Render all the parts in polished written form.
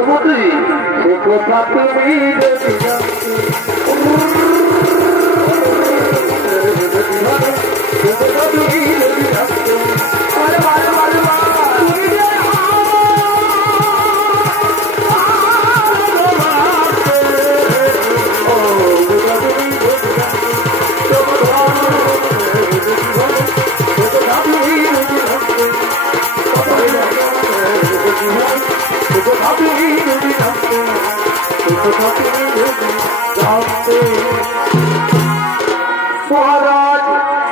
সত্যবতী সে কথা তুমি মহারাজ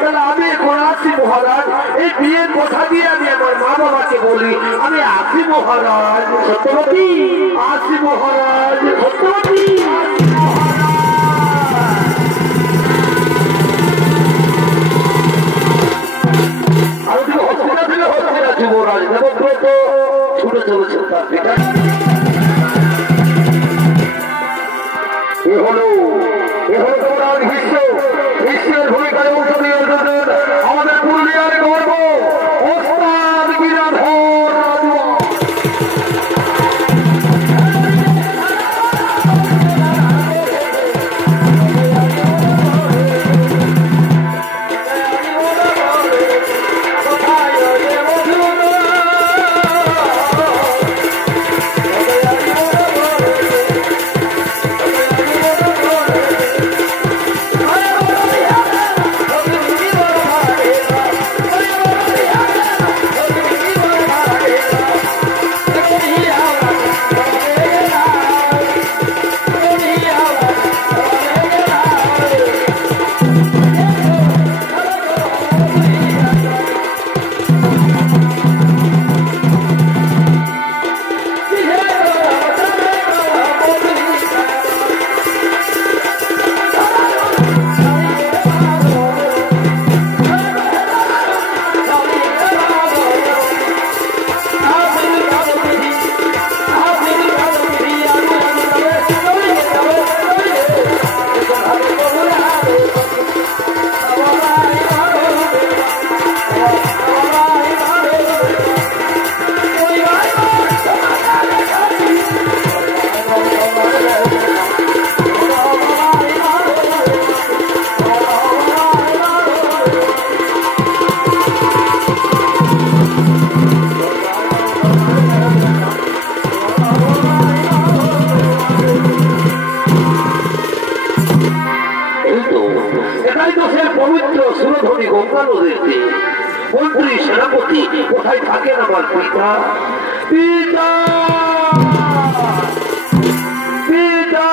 তাহলে আমি এখন আসি মহারাজ এই বিয়ের কথা দিয়ে আমি আমার মা বাবাকে বলি আমি আসি মহারাজ সত্যবতী আসি মহারাজ সত্যবতী আমি তো হসপিটাল থেকে হসপিটাল যুবরাজ দেবব্রত ছুটে চলেছে তার পিতা তোমার বিশ্বের ভূমিকায় অংশ নিয়ে আমাদের পুরুলিয়ার গর্ব ওস্তাদ গিরাধর পবিত্র সুরধনী গঙ্গা নদীতে মন্ত্রী সেনাপতি কোথায় থাকেন আমার পিতা পিতা পিতা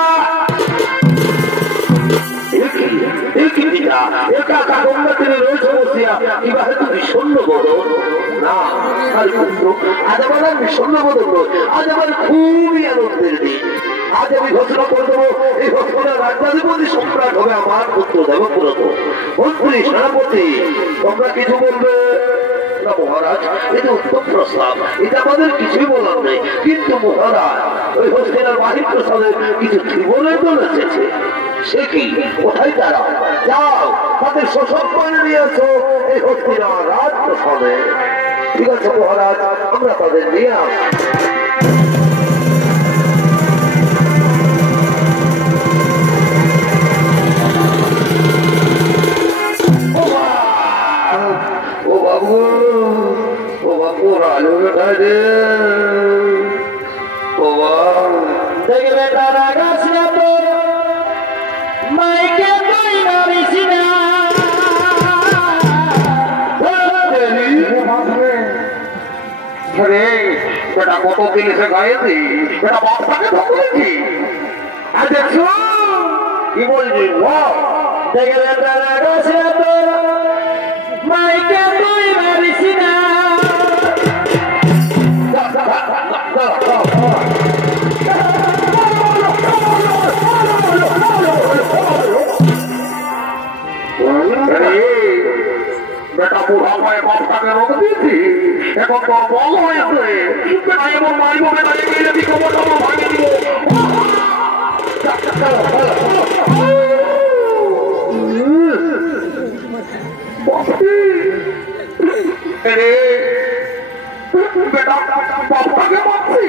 একা একা গঙ্গা তীরে রয়েছে বসিয়া এবার তুমি সৈন্য বদল না আজ আমার সৈন্য বদল আজ আমার খুবই আনন্দের দিন আজ আমি ঘোষণা করে দেবো এই ঘোষণা রাজ্যাধিপতি সম্রাট হবে আমার পুত্র দেবব্রত মন্ত্রী সেনাপতি তোমরা কিছু বলবে না মহারাজ এটা উত্তম প্রস্তাব এটা আমাদের কিছুই বলার নেই কিন্তু মহারাজ ওই হোস্টেলের বাহির প্রসাদের কিছু জীবনের দল এসেছে সে কি কোথায় তারা যাও তাদের শোষণ করে নিয়ে আসো এই হোস্টেলার রাজপ্রসাদে ঠিক আছে মহারাজ আমরা তাদের নিয়ে আসি बेटा कत दिन से गाए थी बेटा बादशाह के धोखे थी আর দেখছো কি বলছি দেখে বেটা রাগছে তোর মাইকে তুই মারিস না बेटा बुढ़ा मैं बादशाह के रोक दी थी এখন তোর বল হয়েছে বেটা এমন মারবো বেটা এগিয়ে যদি খবর খবর ভাঙে দিব বেটা বাপটাকে মারছি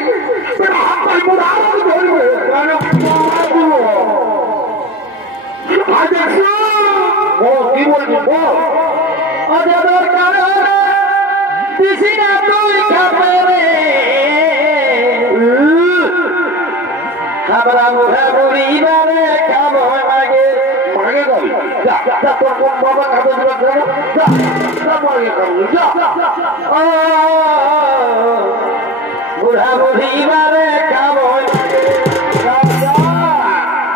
বেটা হাত পাই মোড় আরো ধরবে কি বলবি বল অজদর কারণে দিছি না তুই খাবে রে আমরা মুখে বুড়িবারে খাবো মাগে মাগে গাবি যা যা তোর কোন বাবা খাবে যা যা যা মাগে খাবি যা ও বুড়া বুড়িবারে খাবো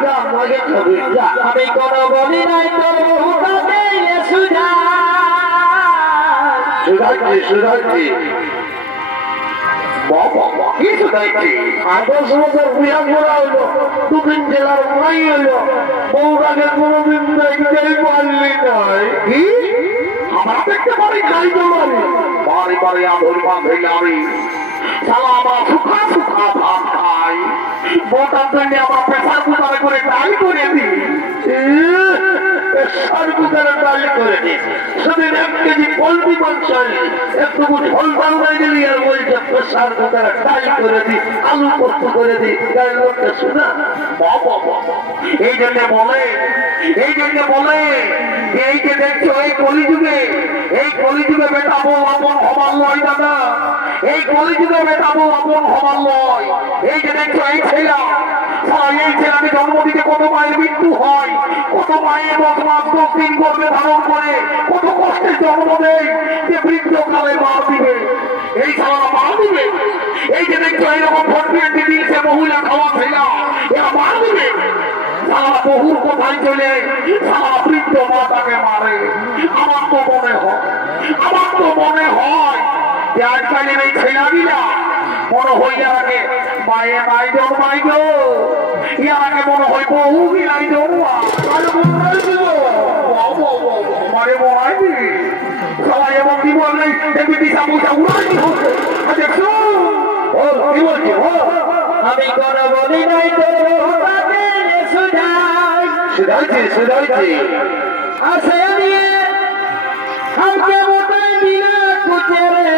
যা মাগে খাবি যা আমি কোনো বলি নাই তোর বহুটা দিলে সুঝা সুধাইছি বাবা কি সুধাইছি 8 বছর বিয়া করা হইলো দক্ষিণ জেলার মাই হইলো বউরাকে কোনোদিন দেখতেই পারলি নাই কি আমরা দেখতে পারি খাইতে পারি বাড়ি বাড়ি আধুর ভাত হইলে আমি সালা আমরা সুখা সুখা ভাত খাই বউটার জন্য আমরা প্রেসার কুকারে করে ডাল করে দিই প্রেসার কুকারে ডাল করে দিই সেদিন 1 কেজি পোলট্রি মাংস একটুকু ঝোল বানাই দিলি আর বলছে প্রেসার কুকারে ডাল করে দিই আলু পোস্ত করে দিই গায়ের লোকটা শোনা বাবা এই জন্য বলে এই যে দেখছো এই কলিযুগে বেটা বউ আপন হবার নয় দাদা এই কলিযুগে বেটা বউ আপন হবার নয় এই যে দেখছো এই ছেলে এই ছেলেকে জন্ম দিতে কত মায়ের মৃত্যু হয় কত মায়ের 10 মাস 10 দিন গর্ভে ধারণ করে কত কষ্টের জন্ম দেয় যে বৃদ্ধকালে মা দিবে এই সারা মা দিবে এই যে দেখছো এইরকম ভোটবিএনপি দিয়েছে মহিলা খাওয়া ছেলে এরা মা দিবে সারা বহুর কোথায় চলে সারা বৃদ্ধ মাতাকে মারে আমার তো মনে হয় যে আজকালের এই ছেলেগুলা মনে হয় যারাকে মায়ে নাই জন্মাই গো ইয়ারাকে মনে হয় বহু গিলাই জন্মা মারে মরাই দিবি সবাই এমন কি বললে দেখবি দিশা পয়সা উড়াই হচ্ছে দেখছো কি বলছি আমি কোনো বলি নাই তোর বহুটা দিলে সুধাইছি আসে নিয়ে আমাকে মোটাই দিলে কুচে রে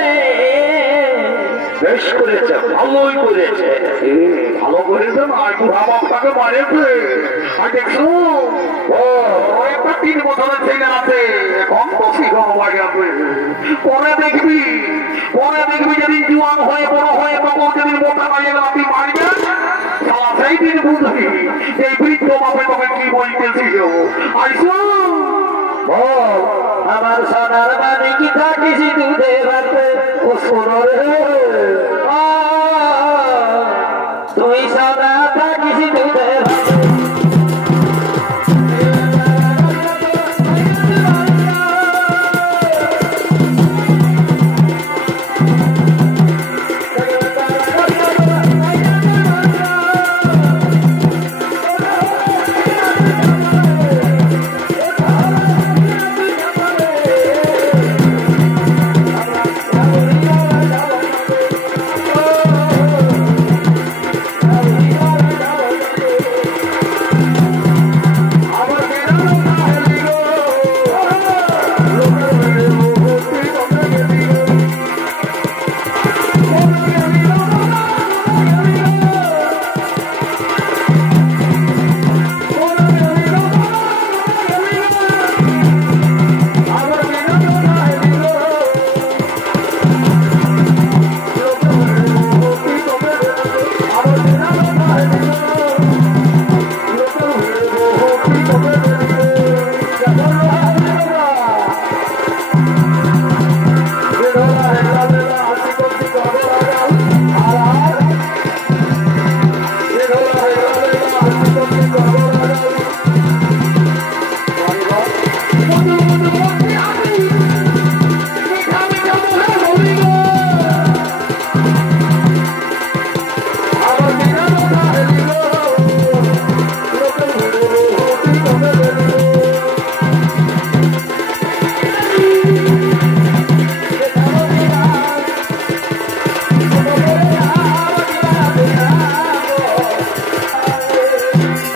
বেশ করেছে ভালোই করেছে ভালো করেছে না একটু বাবাকে মারেছে আর দেখছো একটা 3 বছরের ছেলে আছে কম বসি কম বাড়িয়াছে পরে দেখবি যেদিন জুয়ান হয়ে বড় হয়ে তখন যেদিন মোটা বাড়িয়ে আপনি মারবেন সারা সেই দিন বুঝবি যে বৃদ্ধ বাপে তোকে কি বলতেছিল আইসো আমার সোনার বাড়ি কি থাকিস দুধে ভাতে ও সোনার